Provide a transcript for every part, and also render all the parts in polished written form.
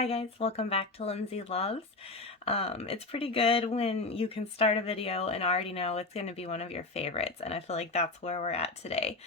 Hi guys, welcome back to Lindsey Loves. It's pretty good when you can start a video and already know it's going to be one of your favorites, and I feel like that's where we're at today.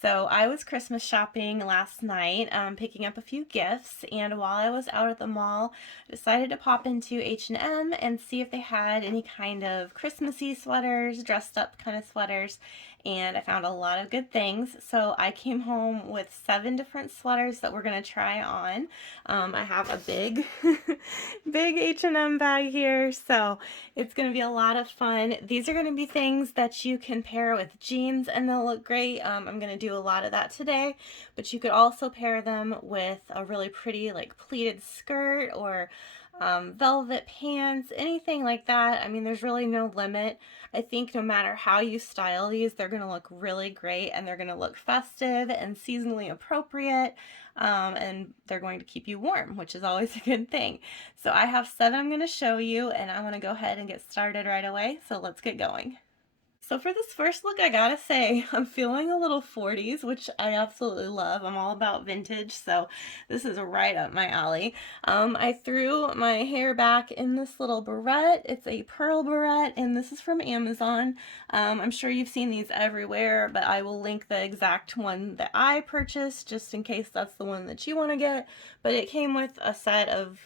So I was Christmas shopping last night, picking up a few gifts, and while I was out at the mall, I decided to pop into H&M and see if they had any kind of Christmassy sweaters, dressed up kind of sweaters, and I found a lot of good things. So I came home with 7 different sweaters that we're going to try on. I have a big, big H&M bag here, so it's going to be a lot of fun. These are going to be things that you can pair with jeans and they'll look great. I'm going to do a lot of that today, but you could also pair them with a really pretty like pleated skirt or velvet pants, anything like that. I mean, there's really no limit. I think no matter how you style these, they're going to look really great and they're going to look festive and seasonally appropriate. And they're going to keep you warm, which is always a good thing. So I have 7 I'm going to show you, and I'm going to go ahead and get started right away. So let's get going. So for this first look, I gotta say, I'm feeling a little 40s, which I absolutely love. I'm all about vintage, so this is right up my alley. I threw my hair back in this little barrette. It's a pearl barrette, and this is from Amazon. I'm sure you've seen these everywhere, but I will link the exact one that I purchased, just in case that's the one that you want to get. But it came with a set of,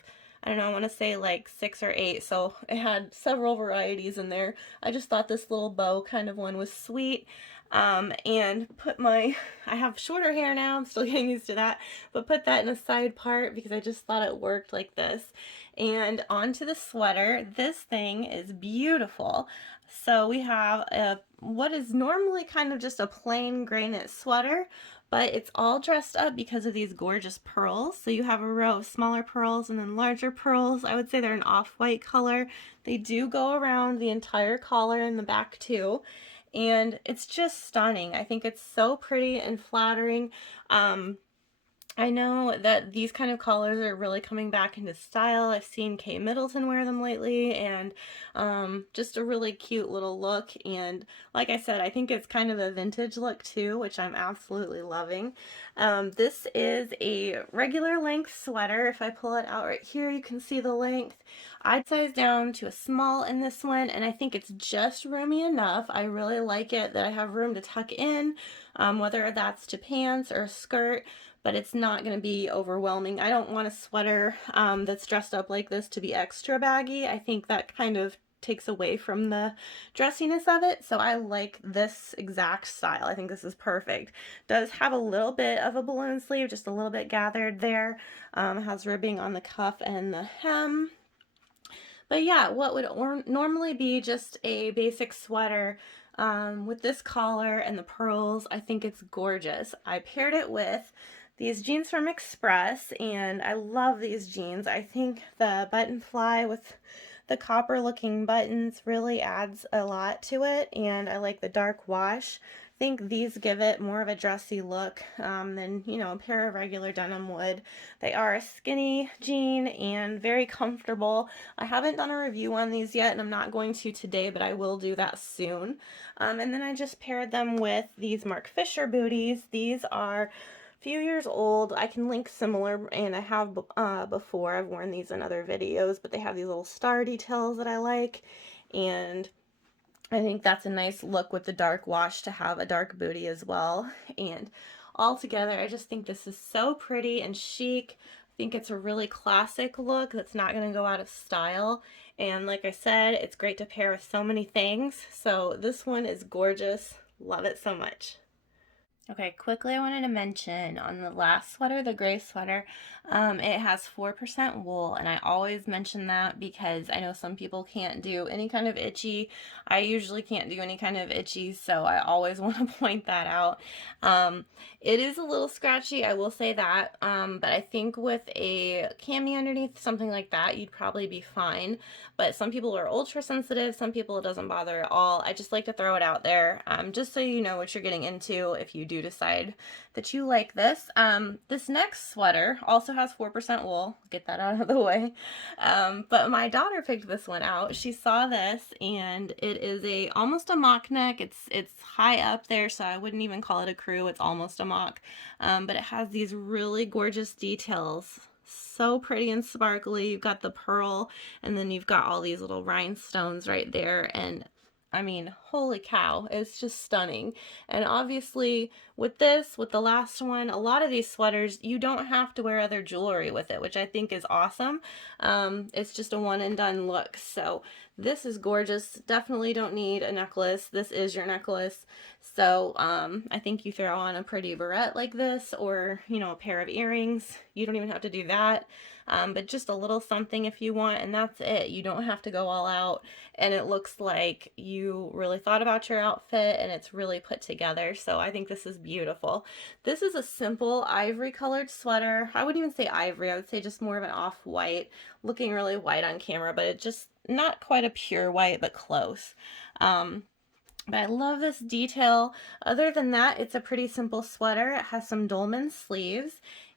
I don't know, I want to say like 6 or 8, so it had several varieties in there. I just thought this little bow kind of one was sweet, and I have shorter hair now, I'm still getting used to that, but put that in a side part because I just thought it worked like this. And onto the sweater. This thing is beautiful. So we have what is normally kind of just a plain gray knit sweater, but it's all dressed up because of these gorgeous pearls. So you have a row of smaller pearls and then larger pearls. I would say they're an off-white color. They do go around the entire collar in the back too. And it's just stunning. I think it's so pretty and flattering. I know that these kind of collars are really coming back into style. I've seen Kate Middleton wear them lately, and just a really cute little look. And like I said, I think it's kind of a vintage look too, which I'm absolutely loving. This is a regular length sweater. If I pull it out right here, you can see the length. I'd size down to a small in this one, and I think it's just roomy enough. I really like it that I have room to tuck in, whether that's to pants or a skirt, but it's not going to be overwhelming. I don't want a sweater that's dressed up like this to be extra baggy. I think that kind of takes away from the dressiness of it, so I like this exact style. I think this is perfect. Does have a little bit of a balloon sleeve, just a little bit gathered there. It has ribbing on the cuff and the hem. But yeah, what would normally be just a basic sweater with this collar and the pearls, I think it's gorgeous. I paired it with these jeans from Express, and I love these jeans. I think the button fly with the copper looking buttons really adds a lot to it, and I like the dark wash. I think these give it more of a dressy look than, you know, a pair of regular denim would. They are a skinny jean and very comfortable. I haven't done a review on these yet, and I'm not going to today, but I will do that soon. And then I just paired them with these Mark Fisher booties. These are few years old. I can link similar, and I have before. I've worn these in other videos, but they have these little star details that I like, and I think that's a nice look with the dark wash to have a dark booty as well. And all together, I just think this is so pretty and chic. I think it's a really classic look that's not going to go out of style. And like I said, it's great to pair with so many things. So this one is gorgeous. Love it so much. Okay, quickly I wanted to mention on the last sweater, the gray sweater, it has 4% wool, and I always mention that because I know some people can't do any kind of itchy. I usually can't do any kind of itchy, so I always want to point that out. It is a little scratchy, I will say that, but I think with a cami underneath, something like that, you'd probably be fine. But some people are ultra sensitive, some people it doesn't bother at all. I just like to throw it out there, just so you know what you're getting into if you do decide that you like this. This next sweater also has 4% wool. Get that out of the way. But my daughter picked this one out. She saw this, and it is almost a mock neck. It's high up there, so I wouldn't even call it a crew. It's almost a mock. But it has these really gorgeous details So pretty and sparkly. You've got the pearl, and then you've got all these little rhinestones right there, and I mean, holy cow, it's just stunning. And obviously, with this, with the last one, a lot of these sweaters, you don't have to wear other jewelry with it, which I think is awesome. It's just a one and done look. So this is gorgeous. Definitely don't need a necklace. This is your necklace. So I think you throw on a pretty barrette like this, or, you know, a pair of earrings. You don't even have to do that. But just a little something if you want, and that's it. You don't have to go all out, and it looks like you really thought about your outfit and it's really put together. So I think this is beautiful. This is a simple ivory colored sweater. I wouldn't even say ivory, I would say just more of an off-white, looking really white on camera, but it just not quite a pure white, but close. But I love this detail. Other than that, it's a pretty simple sweater. It has some dolman sleeves,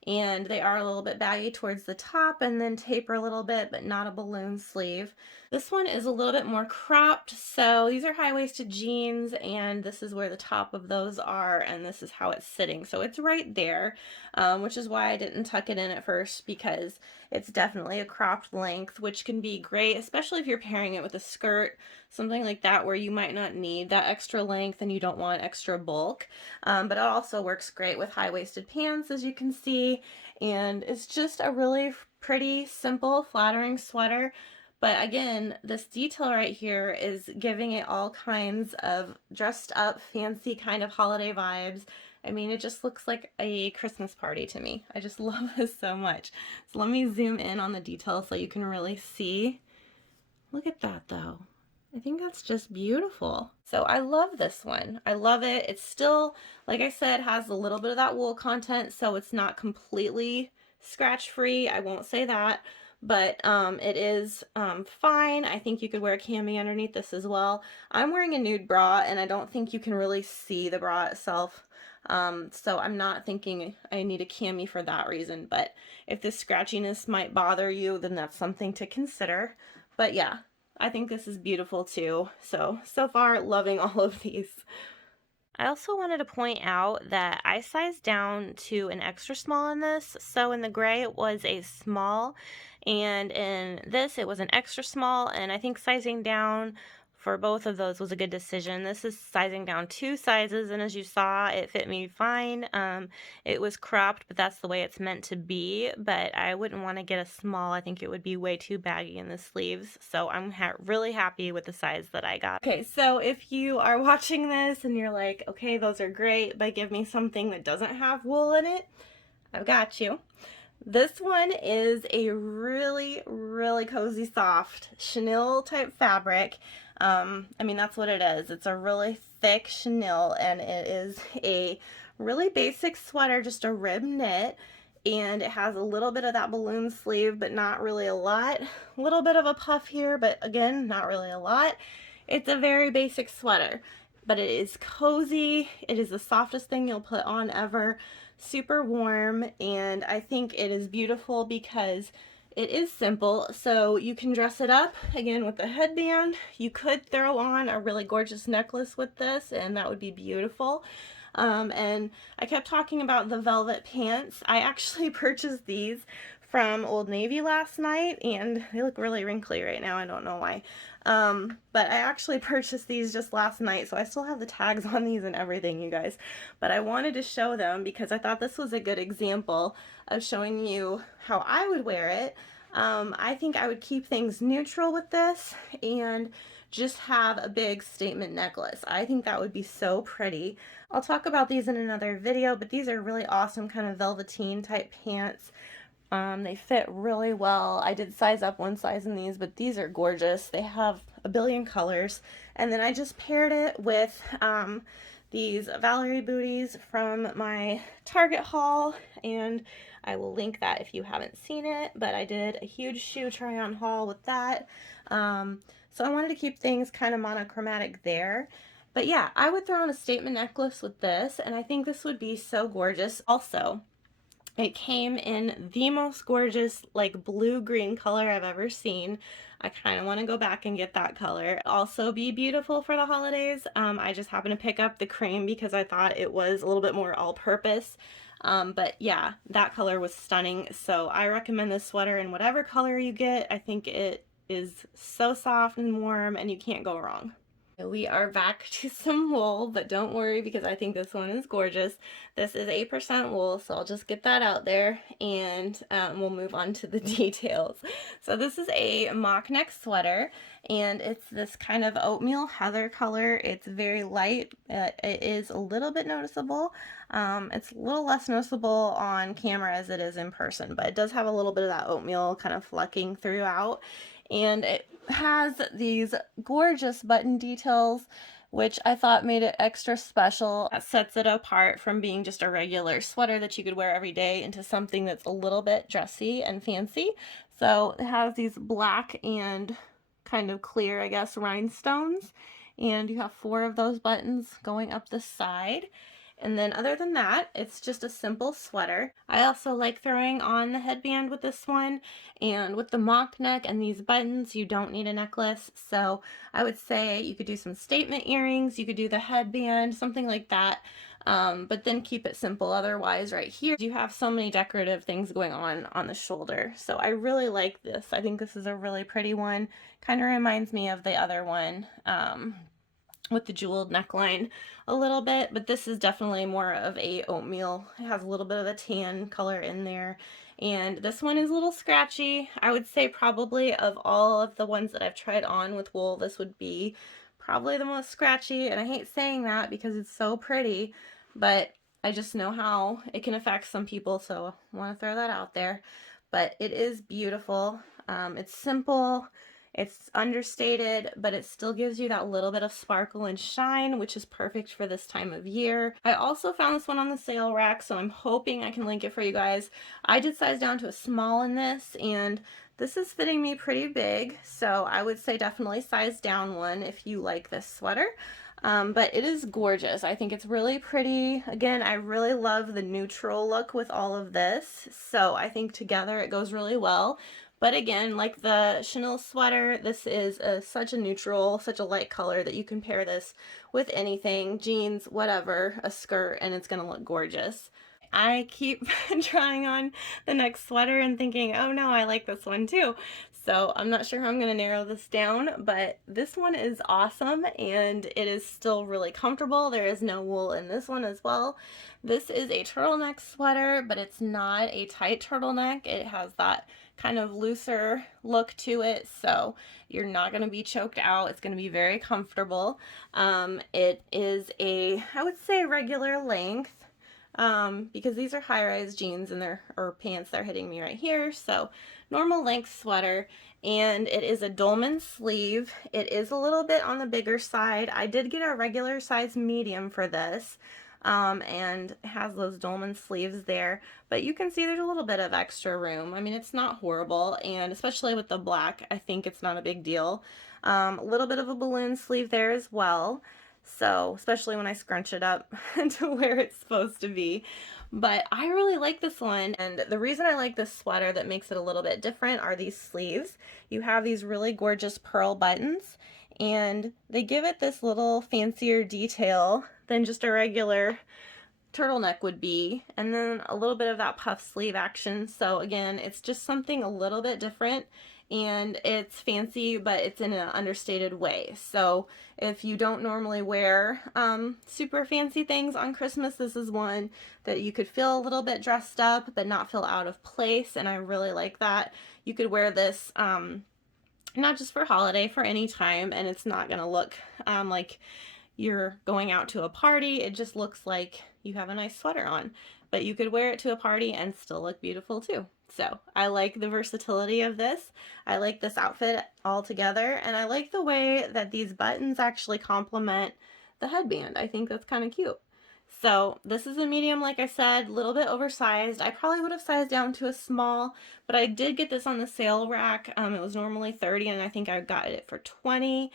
and they are a little bit baggy towards the top and then taper a little bit, but not a balloon sleeve. This one is a little bit more cropped, so these are high-waisted jeans, and this is where the top of those are, and this is how it's sitting. So it's right there, which is why I didn't tuck it in at first, because it's definitely a cropped length, which can be great, especially if you're pairing it with a skirt, something like that where you might not need that extra length and you don't want extra bulk. But it also works great with high-waisted pants, as you can see, and it's just a really pretty, simple, flattering sweater. But again, this detail right here is giving it all kinds of dressed up, fancy kind of holiday vibes. I mean, it just looks like a Christmas party to me. I just love this so much. So let me zoom in on the details so you can really see. Look at that though. I think that's just beautiful. So I love this one. I love it. It's still, like I said, has a little bit of that wool content, so it's not completely scratch free. I won't say that, but it is fine. I think you could wear a cami underneath this as well. I'm wearing a nude bra, and I don't think you can really see the bra itself. So I'm not thinking I need a cami for that reason, but if this scratchiness might bother you, then that's something to consider. But yeah, I think this is beautiful too. So far, loving all of these. I also wanted to point out that I sized down to an extra small in this. So in the gray, it was a small, and in this, it was an extra small, and I think sizing down for both of those was a good decision. This is sizing down 2 sizes, and as you saw, it fit me fine. It was cropped, but that's the way it's meant to be, but I wouldn't want to get a small. I think it would be way too baggy in the sleeves, so I'm really happy with the size that I got. Okay, so if you are watching this and you're like, okay, those are great, but give me something that doesn't have wool in it, I've got you. This one is a really, really cozy, soft chenille type fabric. I mean, that's what it is. It's a really thick chenille, and it is a really basic sweater, just a rib knit, and it has a little bit of that balloon sleeve, but not really a lot. A little bit of a puff here, but again, not really a lot. It's a very basic sweater, but it is cozy. It is the softest thing you'll put on ever. Super warm, and I think it is beautiful because it is simple, so you can dress it up again with a headband. You could throw on a really gorgeous necklace with this, and that would be beautiful. And I kept talking about the velvet pants. I actually purchased these from Old Navy last night, and they look really wrinkly right now. I don't know why. But I actually purchased these just last night, so I still have the tags on these and everything, you guys. But I wanted to show them because I thought this was a good example of showing you how I would wear it. I think I would keep things neutral with this and just have a big statement necklace. I think that would be so pretty. I'll talk about these in another video, but these are really awesome kind of velveteen type pants. They fit really well. I did size up one size in these, but these are gorgeous. They have a billion colors. And then I just paired it with these Valerie booties from my Target haul, and I will link that if you haven't seen it, but I did a huge shoe try on haul with that. So I wanted to keep things kind of monochromatic there. But yeah, I would throw on a statement necklace with this, and I think this would be so gorgeous. Also, It came in the most gorgeous, like, blue-green color I've ever seen. I kind of want to go back and get that color. Also be beautiful for the holidays. I just happened to pick up the cream because I thought it was a little bit more all-purpose. But yeah, that color was stunning. So I recommend this sweater in whatever color you get. I think it is so soft and warm and you can't go wrong. We are back to some wool, but don't worry because I think this one is gorgeous. This is 8% wool, so I'll just get that out there and we'll move on to the details. So this is a mock neck sweater and it's this kind of oatmeal heather color. It's very light. It is a little bit noticeable. It's a little less noticeable on camera as it is in person, but it does have a little bit of that oatmeal kind of flecking throughout. And it has these gorgeous button details, which I thought made it extra special. That sets it apart from being just a regular sweater that you could wear every day into something that's a little bit dressy and fancy. So it has these black and kind of clear, I guess, rhinestones, and you have 4 of those buttons going up the side. And then other than that, it's just a simple sweater. I also like throwing on the headband with this one, and with the mock neck and these buttons, you don't need a necklace. So I would say you could do some statement earrings, you could do the headband, something like that. But then keep it simple. Otherwise, right here, you have so many decorative things going on the shoulder. So I really like this. I think this is a really pretty one. Kind of reminds me of the other one. With the jeweled neckline a little bit, but this is definitely more of a oatmeal. It has a little bit of a tan color in there, and this one is a little scratchy. I would say probably of all of the ones that I've tried on with wool, this would be probably the most scratchy, and I hate saying that because it's so pretty, but I just know how it can affect some people, so I want to throw that out there. But it is beautiful. It's simple. It's understated, but it still gives you that little bit of sparkle and shine, which is perfect for this time of year. I also found this one on the sale rack, so I'm hoping I can link it for you guys. I did size down to a small in this, and this is fitting me pretty big, so I would say definitely size down one if you like this sweater. But it is gorgeous. I think it's really pretty. Again, I really love the neutral look with all of this, so I think together it goes really well. But again, like the Chenille sweater, this is such a neutral, such a light color that you can pair this with anything, jeans, whatever, a skirt, and it's going to look gorgeous. I keep trying on the next sweater and thinking, oh no, I like this one too. So I'm not sure how I'm going to narrow this down, but this one is awesome and it is still really comfortable. There is no wool in this one as well. This is a turtleneck sweater, but it's not a tight turtleneck. It has that kind of looser look to it, so you're not going to be choked out. It's going to be very comfortable. It is a, I would say, regular length. Because these are high-rise jeans and or pants, they're hitting me right here, so normal length sweater, and it is a dolman sleeve. It is a little bit on the bigger side. I did get a regular size medium for this, and it has those dolman sleeves there, but you can see there's a little bit of extra room. I mean, it's not horrible, and especially with the black, I think it's not a big deal. A little bit of a balloon sleeve there as well. So, especially when I scrunch it up to where it's supposed to be. But I really like this one, and the reason I like this sweater that makes it a little bit different are these sleeves. You have these really gorgeous pearl buttons, and they give it this little fancier detail than just a regular turtleneck would be, and then a little bit of that puff sleeve action. So again, it's just something a little bit different, and it's fancy, but it's in an understated way. So if you don't normally wear super fancy things on Christmas, this is one that you could feel a little bit dressed up but not feel out of place, and I really like that. You could wear this not just for holiday, for any time, and it's not gonna look like you're going out to a party. It just looks like you have a nice sweater on, but you could wear it to a party and still look beautiful too. So I like the versatility of this. I like this outfit altogether, and I like the way that these buttons actually complement the headband. I think that's kind of cute. So this is a medium, like I said, a little bit oversized. I probably would have sized down to a small, but I did get this on the sale rack. It was normally 30, and I think I got it for 20.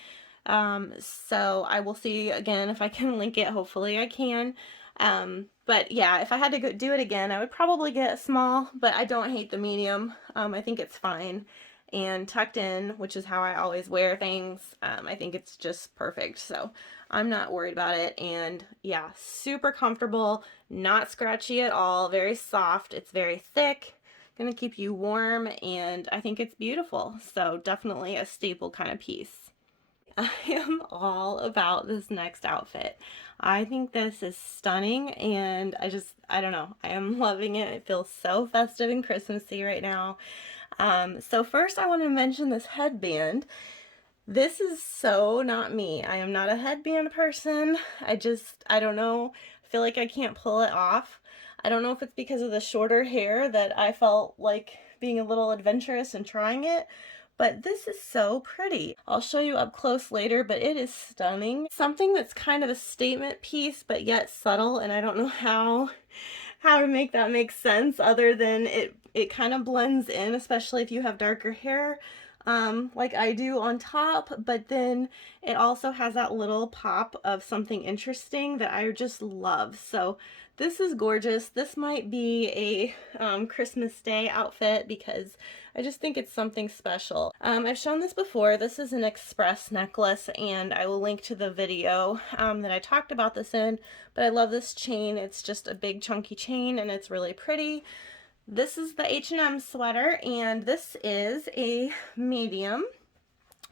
So I will see again if I can link it. Hopefully I can. But yeah, if I had to do it again, I would probably get a small, but I don't hate the medium. I think it's fine. And tucked in, which is how I always wear things, I think it's just perfect. So I'm not worried about it. And yeah, super comfortable, not scratchy at all, very soft. It's very thick, gonna keep you warm, and I think it's beautiful. So definitely a staple kind of piece. I am all about this next outfit. I think this is stunning, and I don't know, I am loving it. It feels so festive and Christmassy right now. So first I want to mention this headband. This is so not me. I am not a headband person. I don't know. I feel like I can't pull it off. I don't know if it's because of the shorter hair that I felt like being a little adventurous and trying it, but this is so pretty. I'll show you up close later, but it is stunning. Something that's kind of a statement piece, but yet subtle, and I don't know how to make that make sense other than it kind of blends in, especially if you have darker hair, like I do on top, but then it also has that little pop of something interesting that I just love. So this is gorgeous. This might be a Christmas Day outfit because I just think it's something special. I've shown this before. This is an express necklace, and I will link to the video that I talked about this in, but I love this chain. It's just a big chunky chain, and it's really pretty. This is the H&M sweater, and this is a medium.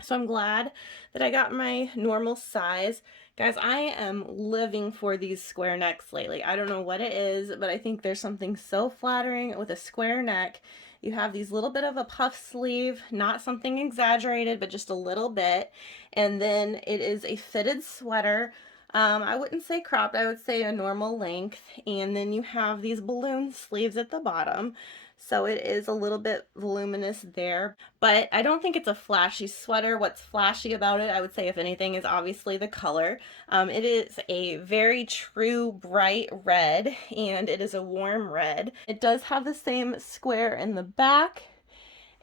So I'm glad that I got my normal size. Guys, I am living for these square necks lately. I don't know what it is, but I think there's something so flattering with a square neck. You have these little bit of a puff sleeve, not something exaggerated, but just a little bit. And then it is a fitted sweater. I wouldn't say cropped, I would say a normal length. And then you have these balloon sleeves at the bottom. So it is a little bit voluminous there, but I don't think it's a flashy sweater. What's flashy about it, I would say, if anything, is obviously the color. It is a very true bright red, and it is a warm red. It does have the same square in the back,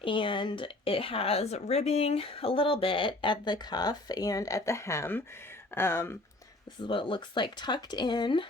and it has ribbing a little bit at the cuff and at the hem. This is what it looks like tucked in.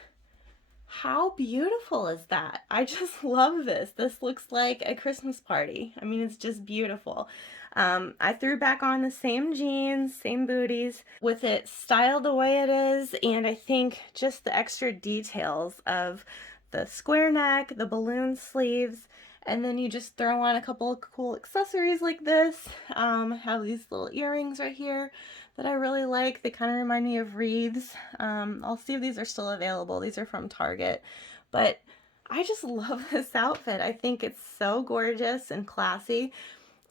How beautiful is that? I just love this. This looks like a Christmas party. I mean, it's just beautiful. I threw back on the same jeans, same booties, with it styled the way it is, and I think just the extra details of the square neck, the balloon sleeves, and then you just throw on a couple of cool accessories like this. Have these little earrings right here that I really like. They kind of remind me of wreaths. I'll see if these are still available. These are from Target. But I just love this outfit. I think it's so gorgeous and classy.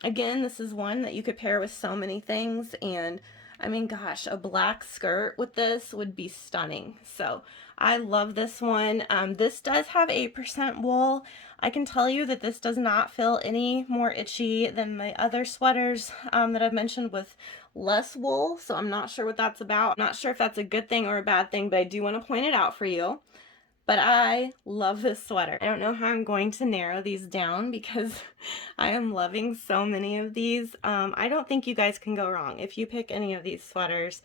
Again, this is one that you could pair with so many things, and I mean, gosh, a black skirt with this would be stunning. So I love this one. This does have 8% wool. I can tell you that this does not feel any more itchy than my other sweaters that I've mentioned with less wool, so I'm not sure what that's about. I'm not sure if that's a good thing or a bad thing, but I do want to point it out for you. But I love this sweater. I don't know how I'm going to narrow these down because I am loving so many of these. I don't think you guys can go wrong. If you pick any of these sweaters,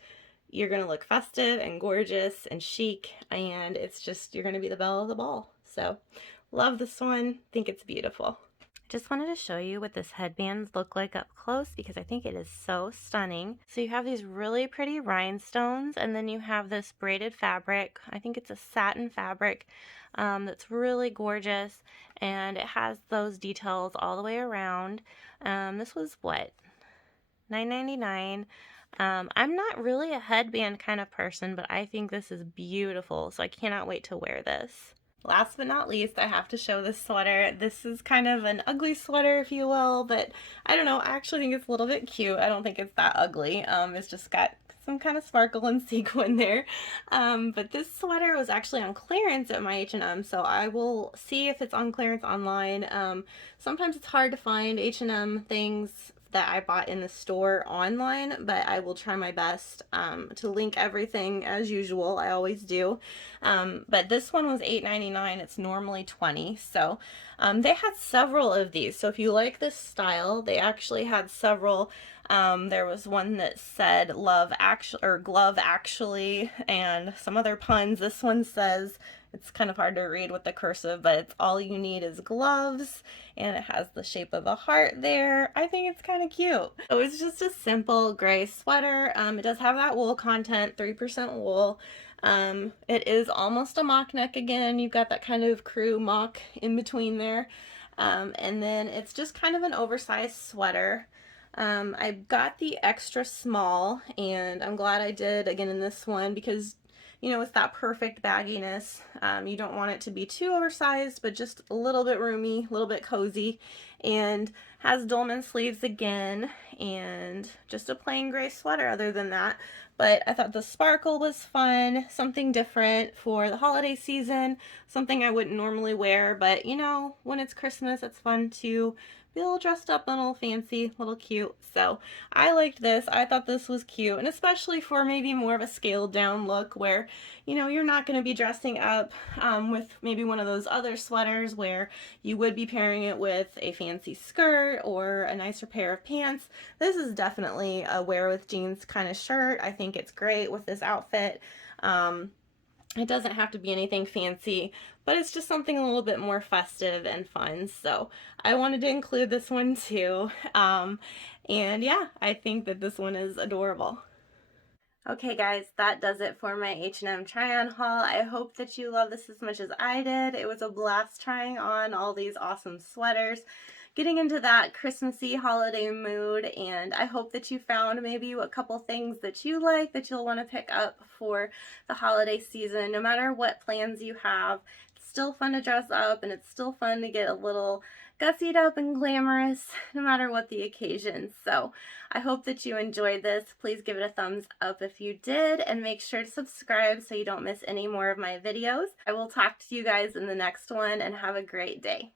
you're going to look festive and gorgeous and chic, and it's just, you're going to be the belle of the ball. So love this one. Think it's beautiful. Just wanted to show you what this headbands look like up close because I think it is so stunning. So you have these really pretty rhinestones, and then you have this braided fabric. I think it's a satin fabric that's really gorgeous, and it has those details all the way around. This was what, $9.99. I'm not really a headband kind of person, but I think this is beautiful, so I cannot wait to wear this. Last but not least, I have to show this sweater. This is kind of an ugly sweater, if you will, but I don't know, I actually think it's a little bit cute. I don't think it's that ugly. It's just got some kind of sparkle and sequin there. But this sweater was actually on clearance at my H&M, so I will see if it's on clearance online. Sometimes it's hard to find H&M things that I bought in the store online, but I will try my best to link everything as usual. I always do. But this one was $8.99. It's normally $20. So they had several of these. So if you like this style, they actually had several. There was one that said love actually, or glove actually, and some other puns. This one says It's kind of hard to read with the cursive, but it's all you need is gloves, and it has the shape of a heart there. I think it's kind of cute. So it's just a simple gray sweater. It does have that wool content, 3% wool. It is almost a mock neck again. You've got that kind of crew mock in between there. And then it's just kind of an oversized sweater. I got the extra small, and I'm glad I did again in this one because, you know, it's that perfect bagginess. You don't want it to be too oversized, but just a little bit roomy, a little bit cozy, and has dolman sleeves again, and just a plain gray sweater other than that. But I thought the sparkle was fun, something different for the holiday season, something I wouldn't normally wear, but you know, when it's Christmas, it's fun to be a little dressed up and a little fancy, a little cute. So I liked this. I thought this was cute, and especially for maybe more of a scaled down look where, you know, you're not going to be dressing up with maybe one of those other sweaters where you would be pairing it with a fancy skirt or a nicer pair of pants. This is definitely a wear with jeans kind of shirt. I think it's great with this outfit. It doesn't have to be anything fancy, but it's just something a little bit more festive and fun. So I wanted to include this one too. And yeah, I think that this one is adorable. Okay guys, that does it for my H&M try-on haul. I hope that you love this as much as I did. It was a blast trying on all these awesome sweaters, getting into that Christmassy holiday mood, and I hope that you found maybe a couple things that you like that you'll want to pick up for the holiday season. No matter what plans you have, it's still fun to dress up, and it's still fun to get a little gussied up and glamorous no matter what the occasion. So I hope that you enjoyed this. Please give it a thumbs up if you did, and make sure to subscribe so you don't miss any more of my videos. I will talk to you guys in the next one, and have a great day.